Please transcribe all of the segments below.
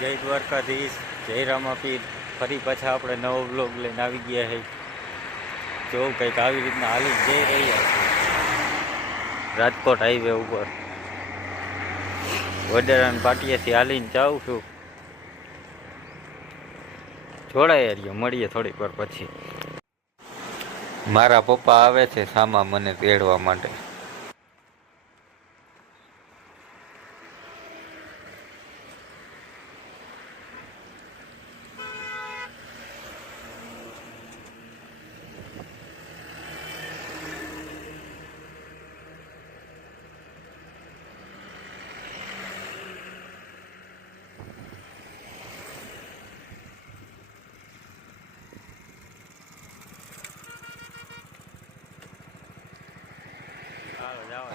જય દ્વારકાધીશ, જય રામાપીર. ફરી પાછા આપણે નવો બ્લોગ લઈને આવી ગયા છે. જો કંઈક આવી રીતના હાલી જઈ રહ્યા છે રાજકોટ હાઈવે ઉપર. વડેરાના પાટિયાથી હાલીને જાઉં છું. જોડાય રહ્યો, મળીએ થોડીક વાર પછી. મારા પપ્પા આવે છે સામા મને તેડવા માટે.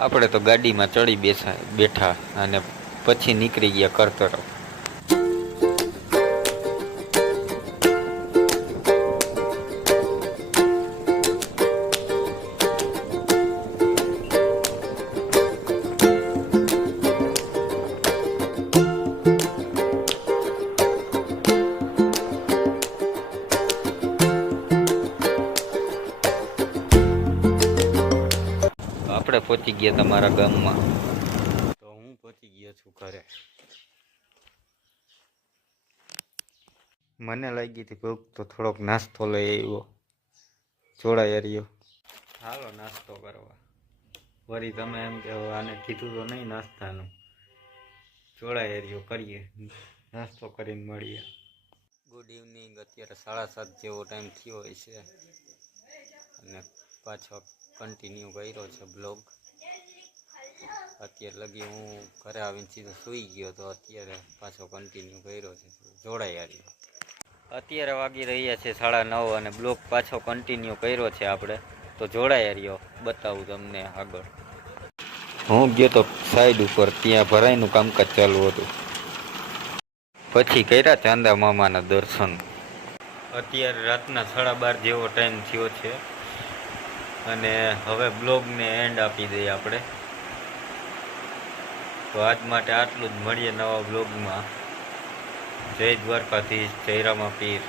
આપણે તો ગાડીમાં ચડી બેઠા અને પછી નીકળી ગયા ઘર તરફ. આપણે પહોંચી ગયા તમારા ગામમાં. તો હું પહોંચી ગયો છું ઘરે. મને લાગી હતી ભૂખ તો થોડોક નાસ્તો લઈ આવ્યો. જોડાઈ રહ્યો. હાલો નાસ્તો કરવા. વળી તમે એમ કે આને કીધું તો નહીં નાસ્તાનું. જોડાઈ રહ્યો, કરીએ નાસ્તો કરીને મળીએ. Good evening. અત્યારે 7:30 જેવો ટાઈમ થયો હોય છે અને પાછો કન્ટિન્યુ કર્યો છે બ્લોગ. અત્યારે લગી હું ઘરે આવીને સીધો સૂઈ ગયો તો અત્યારે પાછો કન્ટિન્યુ કર્યો છે. જોડાઈ આવ્યો. અત્યારે વાગી રહ્યા છે 9:30 અને બ્લોગ પાછો કન્ટિન્યુ કર્યો છે આપણે. તો જોડાઈ રહ્યો, બતાવું તમને આગળ. હું ગયો તો સાઈડ ઉપર, ત્યાં ભરાઈનું કામકાજ ચાલુ હતું. પછી કર્યા ચાંદા મામાના દર્શન. અત્યારે રાતના 12:30 જેવો ટાઈમ થયો છે અને હવે બ્લોગને એન્ડ આપી દઈએ આપણે. તો આજ માટે આટલું જ. મળીએ નવા બ્લોગમાં. જય દ્વારકાધીશ, જય રામાપીર.